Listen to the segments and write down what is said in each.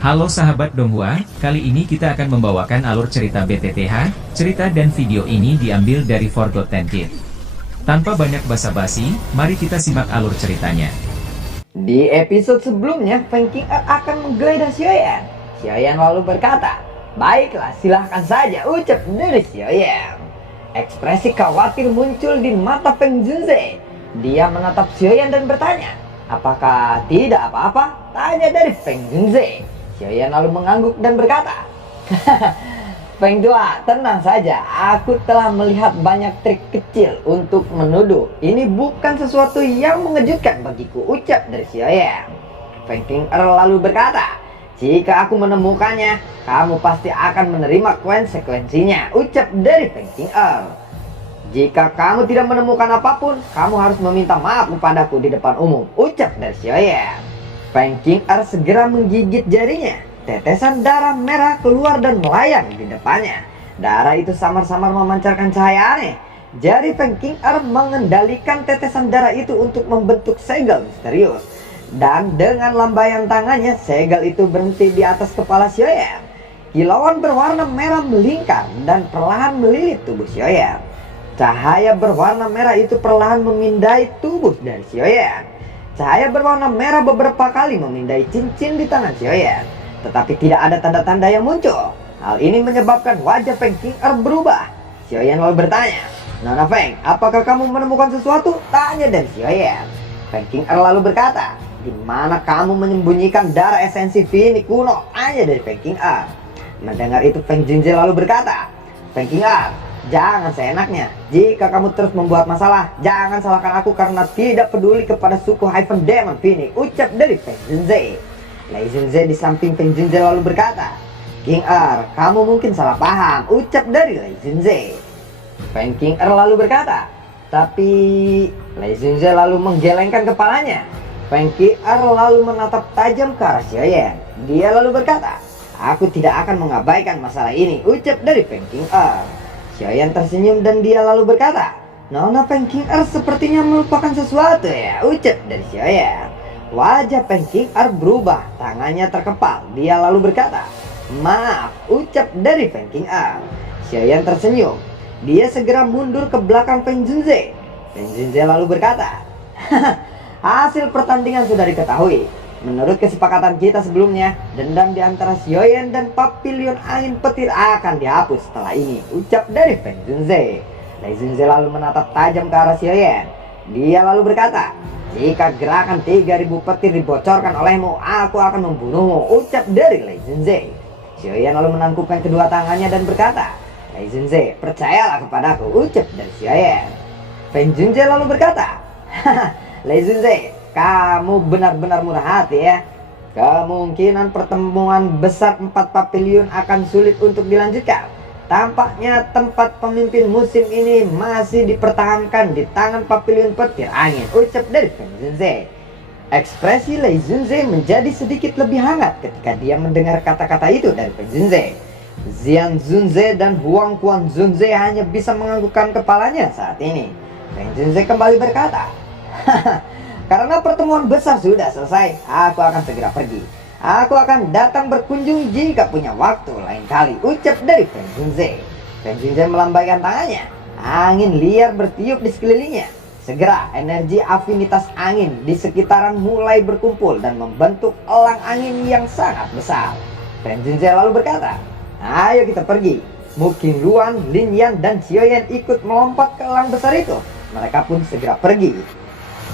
Halo sahabat Donghua, kali ini kita akan membawakan alur cerita BTTH. Cerita dan video ini diambil dari Forgotten Kid. Tanpa banyak basa-basi, mari kita simak alur ceritanya. Di episode sebelumnya, Feng Qing'er akan menggeledah Xiaoyan. Xiaoyan lalu berkata, "Baiklah, silahkan saja," ucap dari Xiaoyan. Ekspresi khawatir muncul di mata Feng Junze. Dia menatap Xiaoyan dan bertanya, "Apakah tidak apa-apa?" tanya dari Feng Junze. Xiaoyan lalu mengangguk dan berkata, "Feng Tua, tenang saja, aku telah melihat banyak trik kecil untuk menuduh. Ini bukan sesuatu yang mengejutkan bagiku," ucap dari Xiaoyan. Feng Qing'er lalu berkata, "Jika aku menemukannya, kamu pasti akan menerima konsekuensinya," ucap dari Feng Qing'er. "Jika kamu tidak menemukan apapun, kamu harus meminta maaf kepadaku di depan umum," ucap dari Xiaoyan. Feng Qing'er segera menggigit jarinya. Tetesan darah merah keluar dan melayang di depannya. Darah itu samar-samar memancarkan cahaya aneh. Jari Feng Qing'er mengendalikan tetesan darah itu untuk membentuk segel misterius. Dan dengan lambaian tangannya, segel itu berhenti di atas kepala Xiaoyan. Kilauan berwarna merah melingkar dan perlahan melilit tubuh Xiaoyan. Cahaya berwarna merah itu perlahan memindai tubuh dari Xiaoyan. Cahaya berwarna merah beberapa kali memindai cincin di tangan Xiaoyan, tetapi tidak ada tanda-tanda yang muncul. Hal ini menyebabkan wajah Feng Qing'er berubah. Xiaoyan lalu bertanya, "Nona Feng, apakah kamu menemukan sesuatu?" tanya dari Xiaoyan. Feng Qing'er lalu berkata, "Di mana kamu menyembunyikan darah esensi Fini kuno?" tanya dari Feng Qing'er. Mendengar itu Feng Junze lalu berkata, "Feng Qing'er, jangan seenaknya. Jika kamu terus membuat masalah, jangan salahkan aku karena tidak peduli kepada suku Hyphen Demon Fini," ucap dari Feng Junze. Lei Junze di samping Feng Junze lalu berkata, "Qing'er, kamu mungkin salah paham," ucap dari Lei Junze. Feng Qing'er lalu berkata, "Tapi..." Lei Junze lalu menggelengkan kepalanya. Feng Qing'er lalu menatap tajam ke arah Xiaoyan. Dia lalu berkata, "Aku tidak akan mengabaikan masalah ini," ucap dari Feng Qing'er. Xiaoyan tersenyum dan dia lalu berkata, "Nona Feng Qing'er sepertinya melupakan sesuatu ya," ucap dari Xiaoyan. Wajah Feng Qing'er berubah, tangannya terkepal. Dia lalu berkata, "Maaf," ucap dari Feng Qing'er. Xiaoyan tersenyum. Dia segera mundur ke belakang Feng Junze. Feng Junze lalu berkata, "Hasil pertandingan sudah diketahui. Menurut kesepakatan kita sebelumnya, dendam di antara Xiaoyan dan Papilion Angin Petir akan dihapus setelah ini," ucap dari Feng Junze. Lei Junze lalu menatap tajam ke arah Xiaoyan. Dia lalu berkata, "Jika gerakan 3000 petir dibocorkan olehmu, aku akan membunuhmu," ucap dari Lei Junze. Xiaoyan lalu menangkupkan kedua tangannya dan berkata, "Lei Junze, percayalah kepadaku," ucap dari Xiaoyan. Feng Junze lalu berkata, "Lei Junze, kamu benar-benar murah hati ya. Kemungkinan pertemuan besar 4 Papilion akan sulit untuk dilanjutkan. Tampaknya tempat pemimpin musim ini masih dipertahankan di tangan Papilion Petir Angin," ucap dari Feng Junze. Ekspresi Lei Junze menjadi sedikit lebih hangat ketika dia mendengar kata-kata itu dari Feng Junze. Xian Junze dan Huang Quan Junze hanya bisa menganggukkan kepalanya saat ini. Feng Junze kembali berkata, "Karena pertemuan besar sudah selesai, aku akan segera pergi. Aku akan datang berkunjung jika punya waktu lain kali," ucap dari Feng Junze. Feng Junze melambaikan tangannya. Angin liar bertiup di sekelilingnya. Segera energi afinitas angin di sekitaran mulai berkumpul dan membentuk elang angin yang sangat besar. Feng Junze lalu berkata, "Ayo kita pergi." Mungkin Luan, Lin Yan, dan Xiaoyan ikut melompat ke elang besar itu. Mereka pun segera pergi.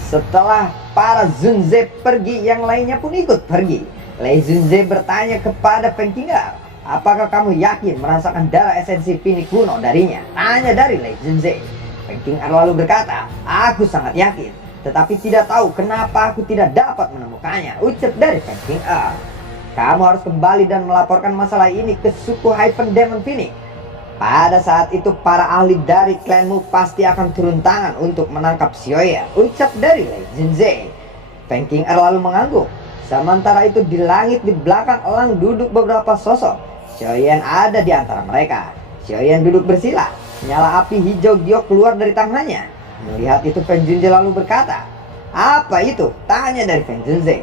Setelah para Junze pergi, yang lainnya pun ikut pergi. Lei Junze bertanya kepada Feng Qing'er, "Apakah kamu yakin merasakan darah esensi Fini kuno darinya?" tanya dari Lei Junze. Feng Qing'er lalu berkata, "Aku sangat yakin, tetapi tidak tahu kenapa aku tidak dapat menemukannya," ucap dari Feng Qing'er. "Kamu harus kembali dan melaporkan masalah ini ke suku Hyphen Demon Fini. Pada saat itu para ahli dari klanmu pasti akan turun tangan untuk menangkap Xiaoyan," ucap dari Lei Junze. Feng Qing'er lalu mengangguk. Sementara itu di langit di belakang elang duduk beberapa sosok. Xiaoyan ada di antara mereka. Xiaoyan duduk bersila. Nyala api hijau giok keluar dari tangannya. Melihat itu Feng Junze lalu berkata, "Apa itu?" tanya dari Feng Junze.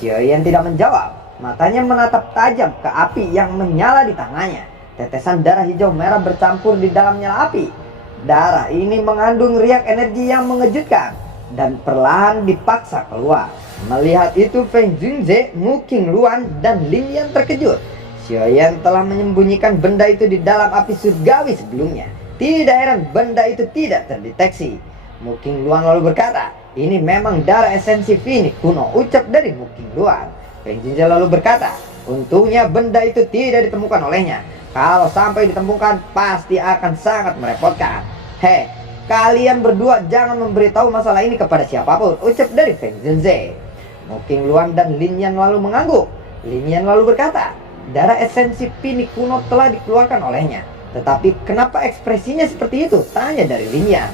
Xiaoyan tidak menjawab. Matanya menatap tajam ke api yang menyala di tangannya. Tetesan darah hijau merah bercampur di dalam nyala api. Darah ini mengandung riak energi yang mengejutkan dan perlahan dipaksa keluar. Melihat itu, Feng Junze, Mu Qingluan, dan Lin Yan terkejut. Xiaoyan telah menyembunyikan benda itu di dalam api surgawi sebelumnya. Tidak heran benda itu tidak terdeteksi. Mu Qingluan lalu berkata, "Ini memang darah esensi Phoenix kuno," ucap dari Mu Qingluan. Feng Junze lalu berkata, "Untungnya benda itu tidak ditemukan olehnya. Kalau sampai ditemukan pasti akan sangat merepotkan. Hei, kalian berdua jangan memberitahu masalah ini kepada siapapun," ucap dari Feng Junze. Mu Qingluan dan Lin Yan lalu mengangguk. Lin Yan lalu berkata, "Darah esensi Phoenix kuno telah dikeluarkan olehnya. Tetapi kenapa ekspresinya seperti itu?" tanya dari Lin Yan.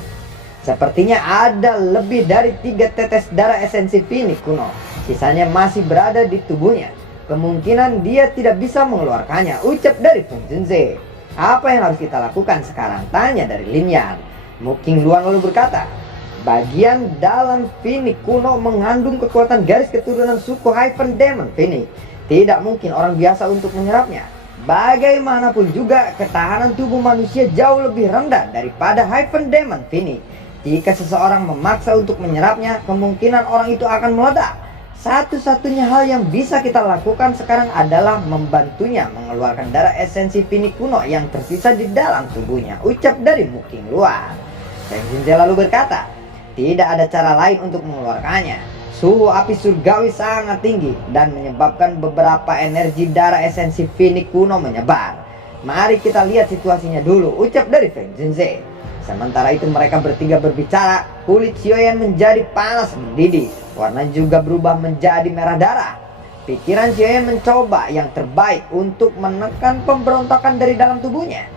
"Sepertinya ada lebih dari 3 tetes darah esensi Phoenix kuno. Sisanya masih berada di tubuhnya. Kemungkinan dia tidak bisa mengeluarkannya," ucap dari Feng Junze. "Apa yang harus kita lakukan sekarang?" tanya dari Lin Yan. Mu Qingluan lalu berkata, "Bagian dalam Phoenix kuno mengandung kekuatan garis keturunan suku Hyphen Demon Phoenix. Tidak mungkin orang biasa untuk menyerapnya. Bagaimanapun juga ketahanan tubuh manusia jauh lebih rendah daripada Hyphen Demon Phoenix. Jika seseorang memaksa untuk menyerapnya, kemungkinan orang itu akan meledak. Satu-satunya hal yang bisa kita lakukan sekarang adalah membantunya mengeluarkan darah esensi Phoenix kuno yang tersisa di dalam tubuhnya," ucap dari Mu Qingluan. Feng Junze lalu berkata, "Tidak ada cara lain untuk mengeluarkannya. Suhu api surgawi sangat tinggi dan menyebabkan beberapa energi darah esensi Phoenix kuno menyebar. Mari kita lihat situasinya dulu," ucap dari Feng Junze. Sementara itu mereka bertiga berbicara. Kulit Xiaoyan menjadi panas mendidih. Warna juga berubah menjadi merah darah. Pikiran Xiaoyan mencoba yang terbaik untuk menekan pemberontakan dari dalam tubuhnya.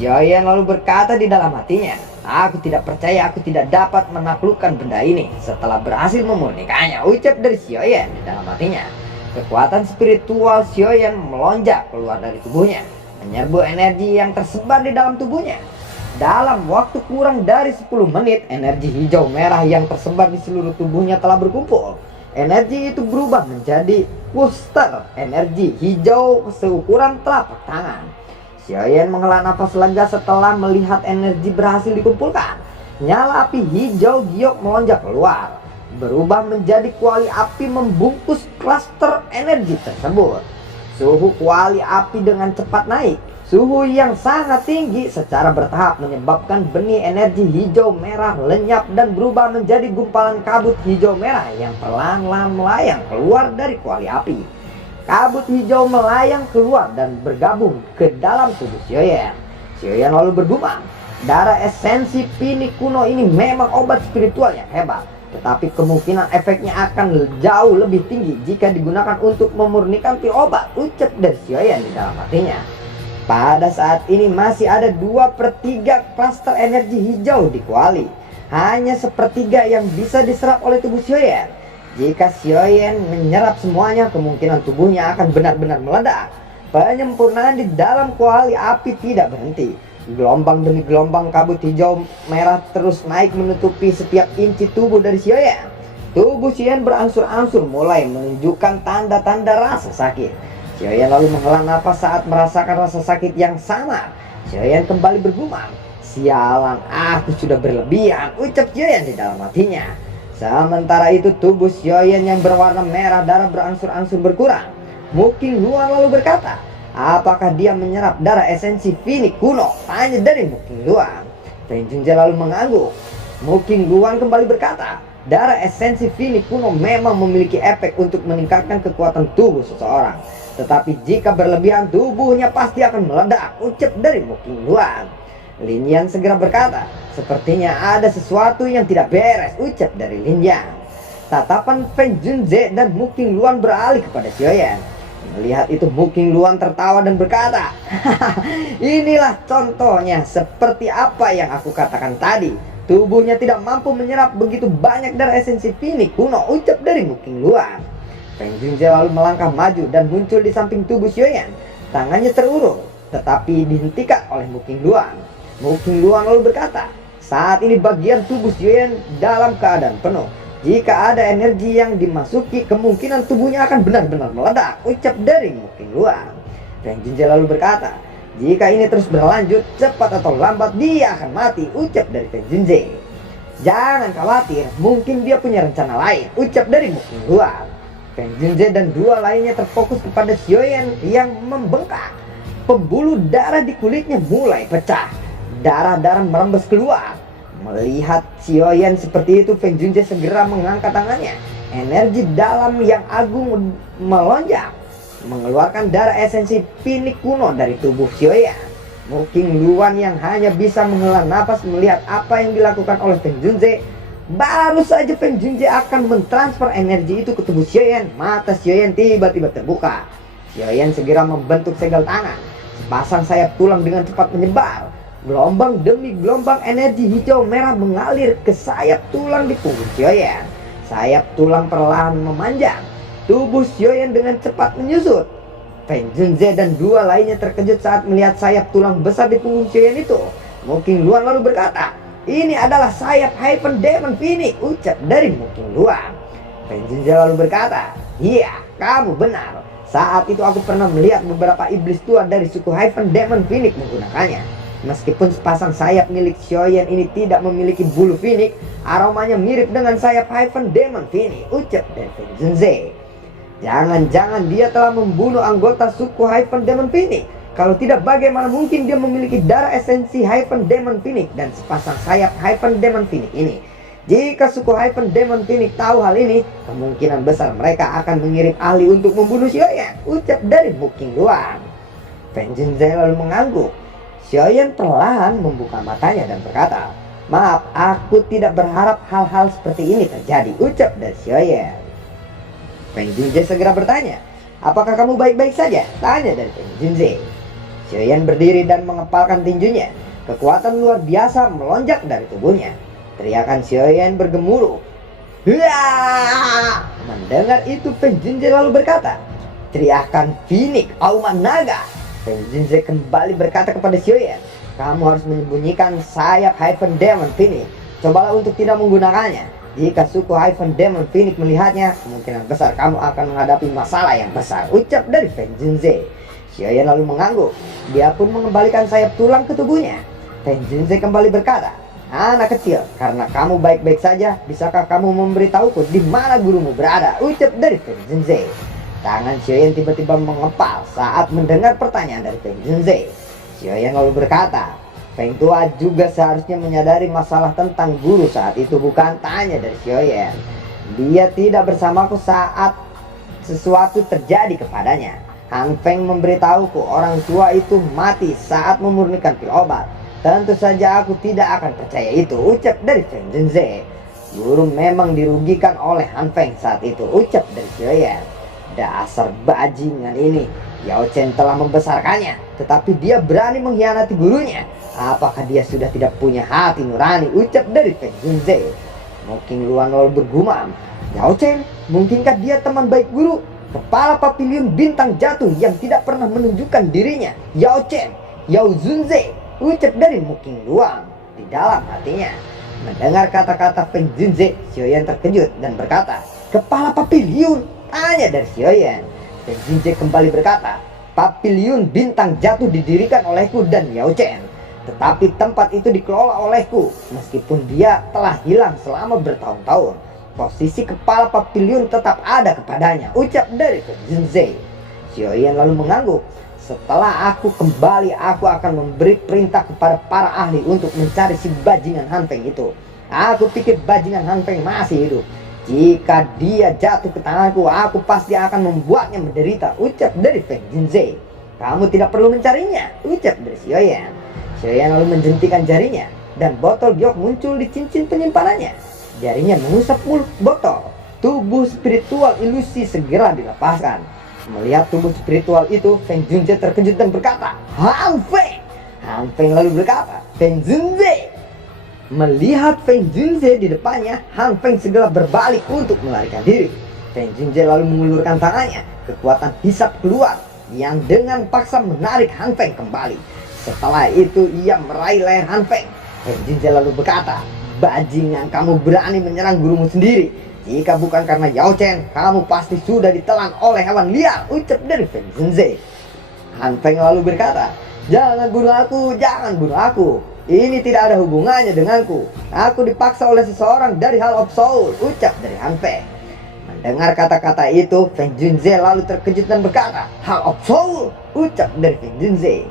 Xiaoyan lalu berkata di dalam hatinya, "Aku tidak percaya aku tidak dapat menaklukkan benda ini setelah berhasil memurnikannya," ucap dari Xiaoyan di dalam hatinya. Kekuatan spiritual Xiaoyan melonjak keluar dari tubuhnya, menyerbu energi yang tersebar di dalam tubuhnya. Dalam waktu kurang dari 10 menit, energi hijau merah yang tersebar di seluruh tubuhnya telah berkumpul. Energi itu berubah menjadi booster energi hijau seukuran telapak tangan. Xiaoyan menghela nafas lega setelah melihat energi berhasil dikumpulkan. Nyala api hijau giok melonjak keluar, berubah menjadi kuali api membungkus klaster energi tersebut. Suhu kuali api dengan cepat naik. Suhu yang sangat tinggi secara bertahap menyebabkan benih energi hijau merah lenyap dan berubah menjadi gumpalan kabut hijau merah yang perlahan-lahan melayang keluar dari kuali api. Kabut hijau melayang keluar dan bergabung ke dalam tubuh Xiaoyan. Xiaoyan lalu bergumam, "Darah esensi Phoenix kuno ini memang obat spiritual yang hebat. Tetapi kemungkinan efeknya akan jauh lebih tinggi jika digunakan untuk memurnikan pil obat," ucap dari Xiaoyan di dalam hatinya. Pada saat ini masih ada 2/3 klaster energi hijau di kuali. Hanya sepertiga yang bisa diserap oleh tubuh Xiaoyan. Jika Xiaoyan menyerap semuanya, kemungkinan tubuhnya akan benar-benar meledak. Penyempurnaan di dalam kuali api tidak berhenti. Gelombang demi gelombang kabut hijau merah terus naik menutupi setiap inci tubuh dari Xiaoyan. Tubuh Xiaoyan berangsur-angsur mulai menunjukkan tanda-tanda rasa sakit. Xiaoyan lalu menghela nafas saat merasakan rasa sakit yang sama. Xiaoyan kembali bergumam, "Sialan, aku sudah berlebihan," ucap Xiaoyan di dalam hatinya. Sementara itu tubuh Xiaoyan yang berwarna merah darah berangsur-angsur berkurang. Mu Qingluan lalu berkata, "Apakah dia menyerap darah esensi Phoenix kuno?" tanya dari Mu Qingluan. Feng Junze lalu mengangguk. Mu Qingluan kembali berkata, "Darah esensi Phoenix kuno memang memiliki efek untuk meningkatkan kekuatan tubuh seseorang. Tetapi jika berlebihan, tubuhnya pasti akan meledak," ucap dari Mu Qingluan. Lin Yan segera berkata, "Sepertinya ada sesuatu yang tidak beres," ucap dari Lin Yan. Tatapan Feng Junze dan Mu Qingluan beralih kepada Xiaoyan. Melihat itu Mu Qingluan tertawa dan berkata, "Inilah contohnya seperti apa yang aku katakan tadi. Tubuhnya tidak mampu menyerap begitu banyak darah esensi Phoenix kuno," ucap dari Mu Qingluan. Feng Junze lalu melangkah maju dan muncul di samping tubuh Xiaoyan. Tangannya terulur, tetapi dihentikan oleh Mu Qingluan. Mu Qingluan lalu berkata, "Saat ini bagian tubuh Xiaoyan dalam keadaan penuh. Jika ada energi yang dimasuki, kemungkinan tubuhnya akan benar-benar meledak, ucap dari Muking Luang. Feng Junzhe lalu berkata, jika ini terus berlanjut, cepat atau lambat dia akan mati, ucap dari Feng Junzhe. Jangan khawatir, mungkin dia punya rencana lain, ucap dari Muking Luang. Feng Junzhe dan dua lainnya terfokus kepada Xiaoyan yang membengkak. Pembuluh darah di kulitnya mulai pecah. Darah-darah merembes keluar. Melihat Xiaoyan seperti itu, Feng Junzhe segera mengangkat tangannya. Energi dalam yang agung melonjak, mengeluarkan darah esensi Phoenix kuno dari tubuh Xiaoyan. Muking Luang yang hanya bisa menghela napas melihat apa yang dilakukan oleh Feng Junzhe. Baru saja Feng Junzhe akan mentransfer energi itu ke tubuh Xiaoyan, mata Xiaoyan tiba-tiba terbuka. Xiaoyan segera membentuk segel tangan. Sepasang sayap tulang dengan cepat menyebar. Gelombang demi gelombang energi hijau merah mengalir ke sayap tulang di punggung Xiaoyan. Sayap tulang perlahan memanjang. Tubuh Xiaoyan dengan cepat menyusut. Feng Junzhe dan dua lainnya terkejut saat melihat sayap tulang besar di punggung Xiaoyan itu. Muking Luang lalu berkata, ini adalah sayap Hyphen Demon Phoenix, ucap dari Muking Luang. Feng Junzhe lalu berkata, iya, kamu benar. Saat itu aku pernah melihat beberapa iblis tua dari suku Hyphen Demon Phoenix menggunakannya. Meskipun sepasang sayap milik Xiaoyan ini tidak memiliki bulu Phoenix, aromanya mirip dengan sayap Hyphen Demon Phoenix, ucap dari Feng Junzhe. Jangan-jangan dia telah membunuh anggota suku Hyphen Demon Phoenix. Kalau tidak, bagaimana mungkin dia memiliki darah esensi Hyphen Demon Phoenix dan sepasang sayap Hyphen Demon Phoenix ini? Jika suku Hyphen Demon Phoenix tahu hal ini, kemungkinan besar mereka akan mengirim ahli untuk membunuh Xiaoyan, ucap dari Muking Luang. Feng Junzhe lalu mengangguk. Xiaoyan perlahan membuka matanya dan berkata, maaf, aku tidak berharap hal-hal seperti ini terjadi, ucap dari Xiaoyan. Feng Junzhe segera bertanya, apakah kamu baik-baik saja? Tanya dari Feng Junzhe. Xiaoyan berdiri dan mengepalkan tinjunya. Kekuatan luar biasa melonjak dari tubuhnya. Teriakan Xiaoyan bergemuruh. Haaaa! Mendengar itu, Feng Junzhe lalu berkata, teriakan Phoenix Auman Naga. Feng Junzhe kembali berkata kepada Xiaoyan, kamu harus menyembunyikan sayap Hyphen Demon Phoenix. Cobalah untuk tidak menggunakannya. Jika suku Hyphen Demon Phoenix melihatnya, kemungkinan besar kamu akan menghadapi masalah yang besar, ucap dari Feng Junzhe. Xiaoyan lalu mengangguk. Dia pun mengembalikan sayap tulang ke tubuhnya. Feng Junzhe kembali berkata, anak kecil, karena kamu baik-baik saja, bisakah kamu memberitahuku di mana gurumu berada, ucap dari Feng Junzhe. Tangan Xiaoyan tiba-tiba mengepal saat mendengar pertanyaan dari Feng Junzhe. Xiaoyan lalu berkata, Feng tua juga seharusnya menyadari masalah tentang guru saat itu, bukan? Tanya dari Xiaoyan. Dia tidak bersamaku saat sesuatu terjadi kepadanya. Han Feng memberitahuku orang tua itu mati saat memurnikan pil obat. Tentu saja aku tidak akan percaya itu, ucap dari Feng Junzhe. Guru memang dirugikan oleh Han Feng saat itu, ucap dari Xiaoyan. Dasar bajingan ini. Yao Chen telah membesarkannya, tetapi dia berani mengkhianati gurunya. Apakah dia sudah tidak punya hati nurani, ucap dari Feng Junzhe. Muking Luang lalu bergumam, Yao Chen, mungkinkah dia teman baik guru? Kepala papiliun bintang jatuh yang tidak pernah menunjukkan dirinya. Yao Chen, Yao Zunze, ucap dari Muking Luang di dalam hatinya. Mendengar kata-kata Feng Junzhe, Xiaoyan terkejut dan berkata, kepala papiliun? Tanya dari Xiaoyan. Feng Junzhe kembali berkata, papiliun bintang jatuh didirikan olehku dan Yao Chen. Tetapi tempat itu dikelola olehku. Meskipun dia telah hilang selama bertahun-tahun, posisi kepala papiliun tetap ada kepadanya, ucap dari Feng Junzhe. Xiaoyan lalu mengangguk. Setelah aku kembali, aku akan memberi perintah kepada para ahli untuk mencari si bajingan Han Feng itu. Aku pikir bajingan Han Feng masih hidup. Jika dia jatuh ke tanganku, aku pasti akan membuatnya menderita, ucap dari Feng Junzhe. Kamu tidak perlu mencarinya, ucap dari Xiaoyan. Xiaoyan lalu menjentikan jarinya dan botol giok muncul di cincin penyimpanannya. Jarinya mengusap mulut botol. Tubuh spiritual ilusi segera dilepaskan. Melihat tubuh spiritual itu, Feng Junzhe terkejut dan berkata, Han Feng. Han Feng lalu berkata, Feng Junzhe. Melihat Feng Junzhe di depannya, Han Feng segera berbalik untuk melarikan diri. Feng Junzhe lalu mengulurkan tangannya. Kekuatan hisap keluar yang dengan paksa menarik Han Feng kembali. Setelah itu ia meraih leher Han Feng. Feng Junzhe lalu berkata, bajingan, kamu berani menyerang gurumu sendiri. Jika bukan karena Yao Chen, kamu pasti sudah ditelan oleh hewan liar, ucap dari Feng Zhenze. Han Feng lalu berkata, jangan bunuh aku, jangan bunuh aku. Ini tidak ada hubungannya denganku. Aku dipaksa oleh seseorang dari Hall of Soul, ucap dari Han Feng. Mendengar kata-kata itu, Feng Zhenze lalu terkejut dan berkata, Hall of Soul, ucap dari Feng Zhenze.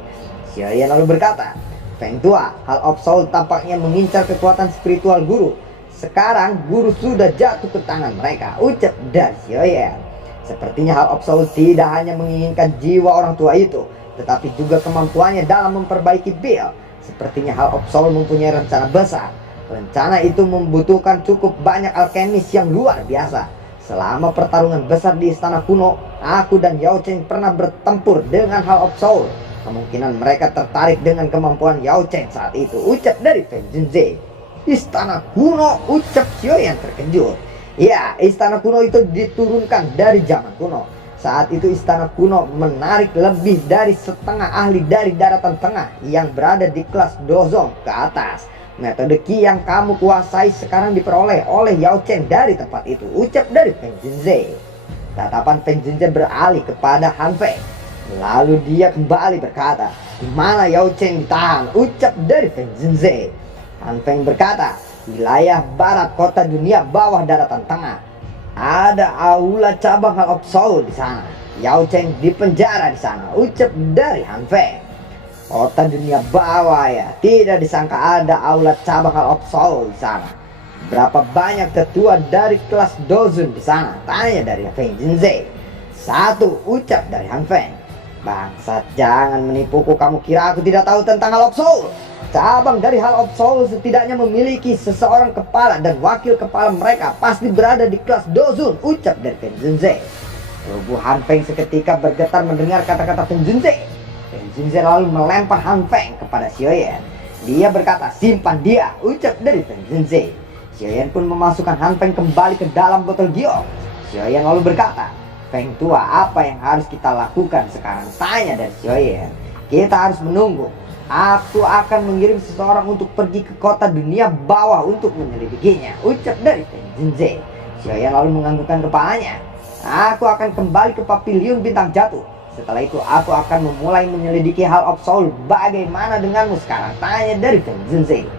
Xiaoyan lalu berkata, Feng Tua, Hall of Soul tampaknya mengincar kekuatan spiritual guru. Sekarang guru sudah jatuh ke tangan mereka, ucap dari Xiaoyan. Sepertinya Hall of Soul tidak hanya menginginkan jiwa orang tua itu, tetapi juga kemampuannya dalam memperbaiki Bill. Sepertinya Hall of Soul mempunyai rencana besar. Rencana itu membutuhkan cukup banyak alkemis yang luar biasa. Selama pertarungan besar di istana kuno, aku dan Yao Chen pernah bertempur dengan Hall of Soul. Kemungkinan mereka tertarik dengan kemampuan Yao Chen saat itu, ucap dari Feng Zhenze. Istana kuno, ucap Xiaoyan terkejut. Ya, istana kuno itu diturunkan dari zaman kuno. Saat itu istana kuno menarik lebih dari setengah ahli dari daratan tengah yang berada di kelas Dozong ke atas. Metode Qi yang kamu kuasai sekarang diperoleh oleh Yao Chen dari tempat itu, ucap dari Feng Zhenze. Tatapan Feng Zhenze beralih kepada Han Feng. Lalu dia kembali berkata, di mana Yao Chen ditahan, ucap dari Feng Zhenze. Han Feng berkata, wilayah barat kota dunia bawah daratan tengah. Ada aula cabang Hall of Soul di sana. Yao Chen dipenjara di sana, ucap dari Han Feng. Kota dunia bawah ya, tidak disangka ada aula cabang Hall of Soul di sana. Berapa banyak ketua dari kelas Dozun di sana? Tanya dari Feng Zhenze. 1, ucap dari Han Feng. Bangsat, jangan menipuku, kamu kira aku tidak tahu tentang Hall of Soul? Cabang dari Hall of Soul setidaknya memiliki seseorang kepala dan wakil kepala mereka pasti berada di kelas Dozun, ucap dari Feng Zhenze. Tubuh Han Feng seketika bergetar mendengar kata-kata Feng Zhenze. Feng Zhenze lalu melempar Han Feng kepada Xiaoyan. Dia berkata, simpan dia, ucap dari Feng Zhenze. Xiaoyan pun memasukkan Han Feng kembali ke dalam botol giok. Xiaoyan lalu berkata, Feng Tua, apa yang harus kita lakukan sekarang? Tanya dari Xiaoyan. Kita harus menunggu. Aku akan mengirim seseorang untuk pergi ke kota dunia bawah untuk menyelidikinya, ucap dari Feng Zhenze. Xiaoyan lalu menganggukkan kepalanya. Aku akan kembali ke Pavilion Bintang Jatuh. Setelah itu aku akan memulai menyelidiki Hall of Soul. Bagaimana denganmu sekarang? Tanya dari Feng Zhenze.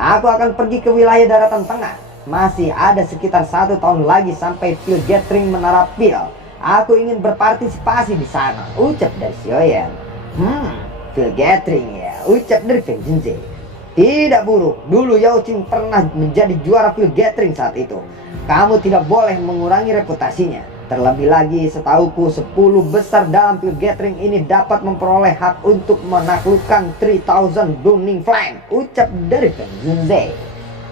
Aku akan pergi ke wilayah daratan tengah. Masih ada sekitar 1 tahun lagi sampai Phil Gathering Menara Phil. Aku ingin berpartisipasi di sana, ucap dari Xiaoyan. Phil Gathering ya, ucap dari Feng Zhenze. Tidak buruk, dulu Yao Chen pernah menjadi juara Phil Gathering saat itu. Kamu tidak boleh mengurangi reputasinya. Terlebih lagi setauku 10 besar dalam Phil Gathering ini dapat memperoleh hak untuk menaklukkan 3000 Burning Flame, ucap dari Feng Zhenze.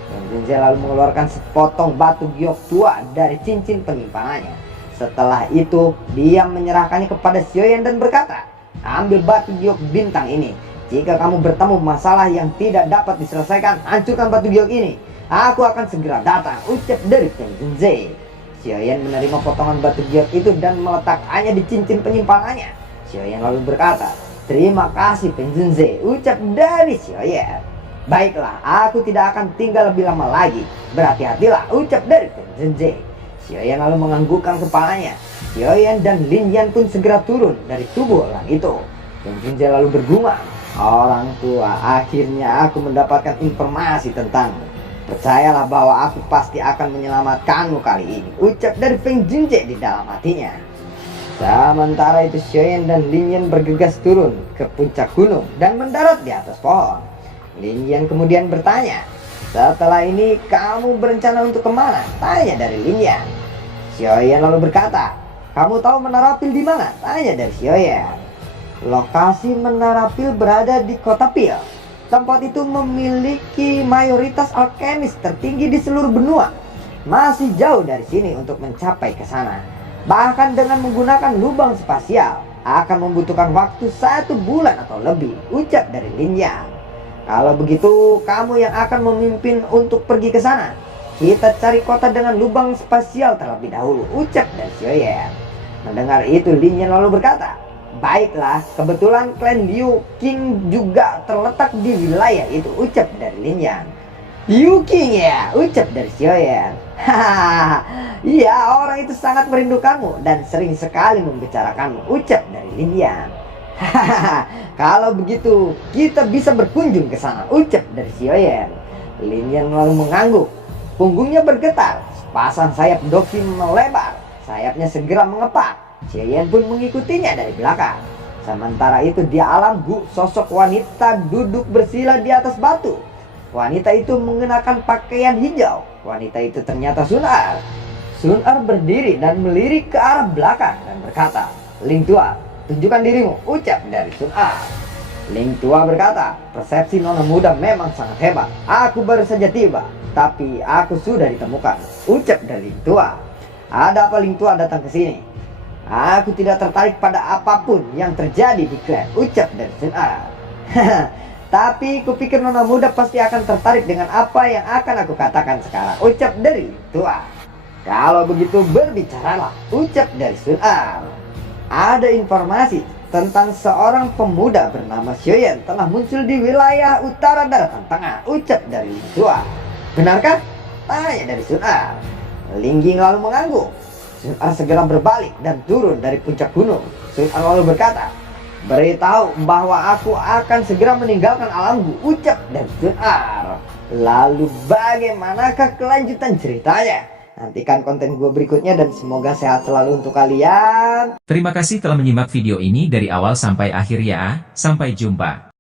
Feng Zhenze lalu mengeluarkan sepotong batu giok tua dari cincin penyimpanannya. Setelah itu dia menyerahkannya kepada Xiaoyan dan berkata, ambil batu giok bintang ini. Jika kamu bertemu masalah yang tidak dapat diselesaikan, hancurkan batu giok ini. Aku akan segera datang, ucap dari Feng Zhenze. Xiaoyan menerima potongan batu giok itu dan meletakkannya di cincin penyimpanannya. Xiaoyan lalu berkata, terima kasih Feng Zhenze, ucap dari Xiaoyan. Baiklah, aku tidak akan tinggal lebih lama lagi. Berhati-hatilah, ucap dari Feng Zhenze. Xiaoyan lalu menganggukkan kepalanya. Xiaoyan dan Lin Yan pun segera turun dari tubuh orang itu. Feng Zhenze lalu bergumam, orang tua, akhirnya aku mendapatkan informasi tentangmu. Percayalah bahwa aku pasti akan menyelamatkanmu kali ini, ucap dari Feng Zhenze di dalam hatinya. Sementara itu Xiaoyan dan Lin Yan bergegas turun ke puncak gunung dan mendarat di atas pohon. Lin Yan kemudian bertanya, setelah ini kamu berencana untuk kemana? Tanya dari Lin Yan. Xiaoyan lalu berkata, kamu tahu Menara Pil di mana? Tanya dari Xiaoyan. Lokasi Menara Pil berada di kota Pil. Tempat itu memiliki mayoritas alkemis tertinggi di seluruh benua. Masih jauh dari sini untuk mencapai ke sana. Bahkan dengan menggunakan lubang spasial akan membutuhkan waktu 1 bulan atau lebih, ucap dari Lin Yan. Kalau begitu, kamu yang akan memimpin untuk pergi ke sana. Kita cari kota dengan lubang spasial terlebih dahulu, ucap dari Xiaoyan. Mendengar itu, Lin Yan lalu berkata, baiklah, kebetulan klan Liu Qing juga terletak di wilayah itu, ucap dari Lin Yan. Liu Qing ya, ucap dari Xiaoyan. Hahaha, iya, orang itu sangat merindukanmu dan sering sekali membicarakanmu, ucap dari Lin Yan. Hahaha, kalau begitu kita bisa berkunjung ke sana, ucap dari Xiaoyan. Lin Yan lalu mengangguk, punggungnya bergetar, sepasang sayap Doki melebar, sayapnya segera mengepak. Xiaoyan pun mengikutinya dari belakang. Sementara itu di alam Gu, sosok wanita duduk bersila di atas batu. Wanita itu mengenakan pakaian hijau. Wanita itu ternyata Sun Er. Sun Er berdiri dan melirik ke arah belakang dan berkata, "Ling Tua, tunjukkan dirimu," ucap dari Sun Er. Ling Tua berkata, "Persepsi nona muda memang sangat hebat. Aku baru saja tiba, tapi aku sudah ditemukan," ucap dari Ling Tua. "Ada apa Ling Tua datang ke sini?" "Aku tidak tertarik pada apapun yang terjadi di klan," ucap dari Sun Er. "Tapi kupikir nona muda pasti akan tertarik dengan apa yang akan aku katakan sekarang," ucap dari Tua. "Kalau begitu berbicaralah," ucap dari Sun Er. "Ada informasi tentang seorang pemuda bernama Xiaoyan telah muncul di wilayah utara daratan tengah," ucap dari Tua. "Benarkah?" tanya dari Sun Er. Ling Ying lalu mengangguk. Sun Er segera berbalik dan turun dari puncak gunung. Sun Er lalu berkata, "Beritahu bahwa aku akan segera meninggalkan alamku," ucap dari Sun Er. Lalu bagaimanakah kelanjutan ceritanya? Nantikan konten gue berikutnya dan semoga sehat selalu untuk kalian. Terima kasih telah menyimak video ini dari awal sampai akhir ya. Sampai jumpa.